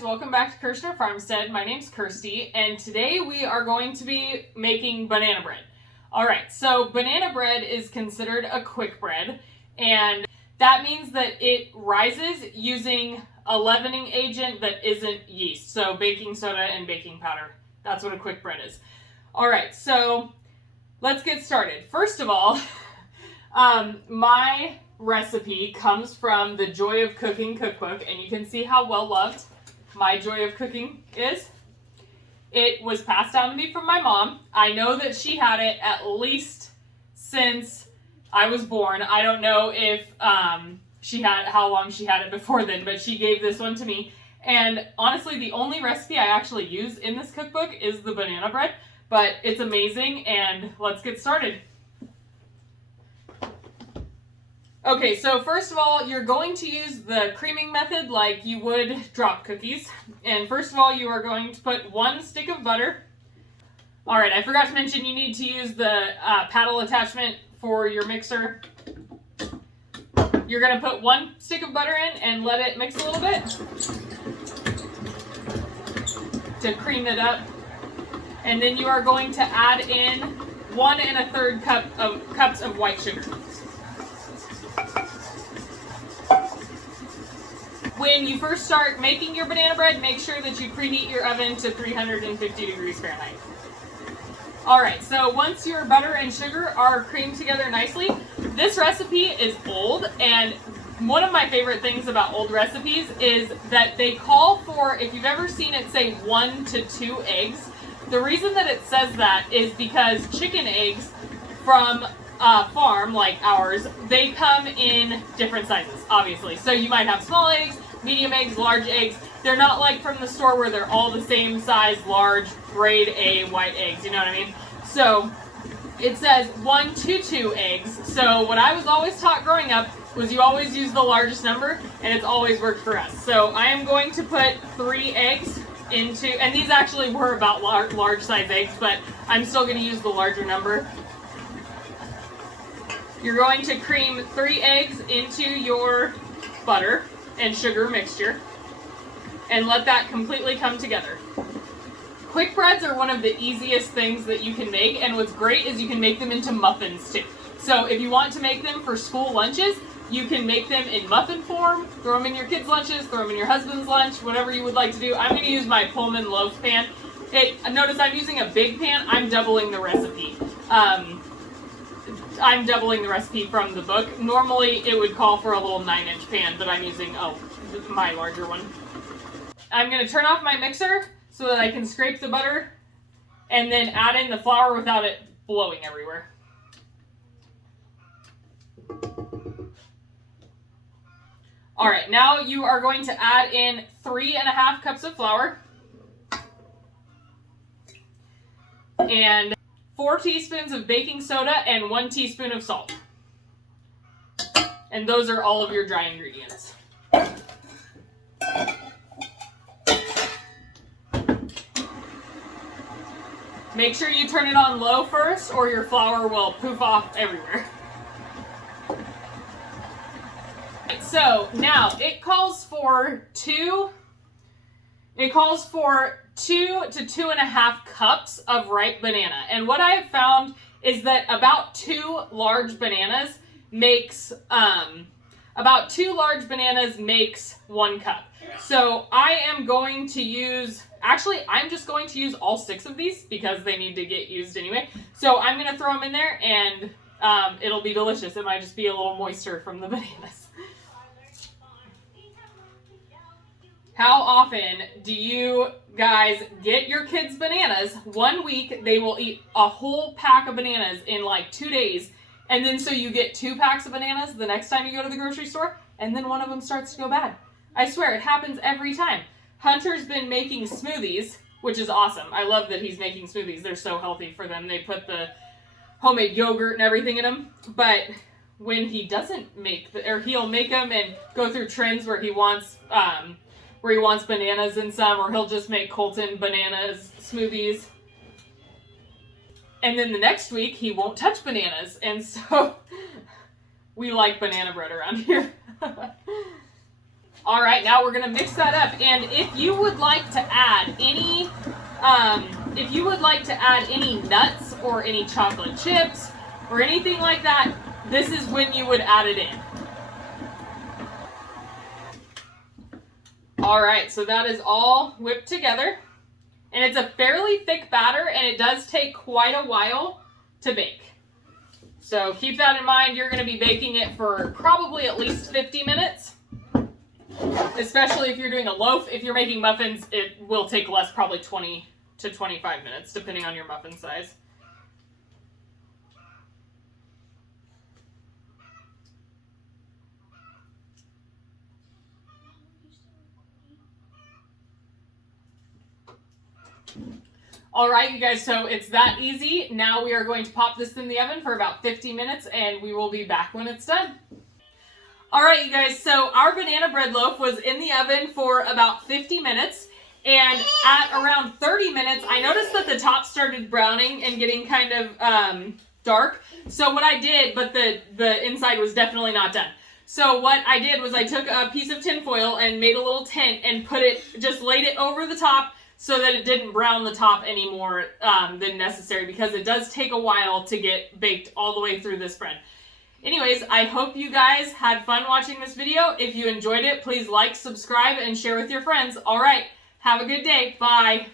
guys, welcome back to Kerschner FarmStead. My name's Kirstie, and today we are going to be making banana bread. Alright, so banana bread is considered a quick bread, and that means that it rises using a leavening agent that isn't yeast, so baking soda and baking powder. That's what a quick bread is. Alright, so let's get started. First of all, my recipe comes from the Joy of Cooking cookbook, and you can see how well loved my Joy of Cooking is. It was passed down to me from my mom. I know that she had it at least since I was born. I don't know if how long she had it before then, but she gave this one to me. And honestly, the only recipe I actually use in this cookbook is the banana bread, but it's amazing, and let's get started. Okay, so first of all, you're going to use the creaming method like you would drop cookies. And first of all, you are going to put 1 stick of butter. Alright, I forgot to mention you need to use the paddle attachment for your mixer. You're going to put 1 stick of butter in and let it mix a little bit to cream it up. And then you are going to add in 1 1/3 cups of white sugar. When you first start making your banana bread, make sure that you preheat your oven to 350 degrees Fahrenheit. Alright, so once your butter and sugar are creamed together nicely, this recipe is old, and one of my favorite things about old recipes is that they call for, if you've ever seen it say 1 to 2 eggs, the reason that it says that is because chicken eggs from a farm like ours, they come in different sizes, obviously. So you might have small eggs, medium eggs, large eggs. They're not like from the store where they're all the same size, large, grade A white eggs, you know what I mean? So it says 1 to 2 eggs. So what I was always taught growing up was you always use the largest number, and it's always worked for us. So I am going to put 3 eggs into, and these actually were about large size eggs, but I'm still going to use the larger number. You're going to cream 3 eggs into your butter and sugar mixture and let that completely come together. Quick breads are one of the easiest things that you can make, and what's great is you can make them into muffins too. So if you want to make them for school lunches, you can make them in muffin form, throw them in your kids' lunches, throw them in your husband's lunch, whatever you would like to do. I'm going to use my Pullman loaf pan. Notice I'm using a big pan. I'm doubling the recipe. I'm doubling the recipe from the book. Normally it would call for a little 9-inch pan, but I'm using my larger one. I'm going to turn off my mixer so that I can scrape the butter and then add in the flour without it blowing everywhere. Alright, now you are going to add in 3.5 cups of flour and 4 teaspoons of baking soda and 1 teaspoon of salt. And those are all of your dry ingredients. Make sure you turn it on low first, or your flour will poof off everywhere. So now it calls for 2 to 2.5 cups of ripe banana. And what I have found is that about 2 large bananas makes 1 cup. So I am going to use, I'm just going to use all 6 of these because they need to get used anyway. So I'm going to throw them in there, and it'll be delicious. It might just be a little moisture from the bananas. How often do you guys get your kids bananas? 1 week, they will eat a whole pack of bananas in like 2 days. And then so you get 2 packs of bananas the next time you go to the grocery store, and then one of them starts to go bad. I swear, it happens every time. Hunter's been making smoothies, which is awesome. I love that he's making smoothies. They're so healthy for them. They put the homemade yogurt and everything in them. But when he doesn't make, he'll make them and go through trends where he wants bananas in some, or he'll just make Colton bananas smoothies. And then the next week, he won't touch bananas. And so we like banana bread around here. All right, now we're gonna mix that up. And if you would like to add any, nuts or any chocolate chips or anything like that, this is when you would add it in. All right, so that is all whipped together. And it's a fairly thick batter, and it does take quite a while to bake. So keep that in mind. You're going to be baking it for probably at least 50 minutes. Especially if you're doing a loaf. If you're making muffins, it will take less, probably 20 to 25 minutes, depending on your muffin size. All right, you guys, so it's that easy. Now we are going to pop this in the oven for about 50 minutes, and we will be back when it's done. All right, you guys, so our banana bread loaf was in the oven for about 50 minutes, and at around 30 minutes, I noticed that the top started browning and getting kind of dark. So what I did, but the inside was definitely not done. So what I did was I took a piece of tin foil and made a little tent and just laid it over the top so that it didn't brown the top any more than necessary, because it does take a while to get baked all the way through this bread. Anyways, I hope you guys had fun watching this video. If you enjoyed it, please like, subscribe, and share with your friends. All right, have a good day. Bye.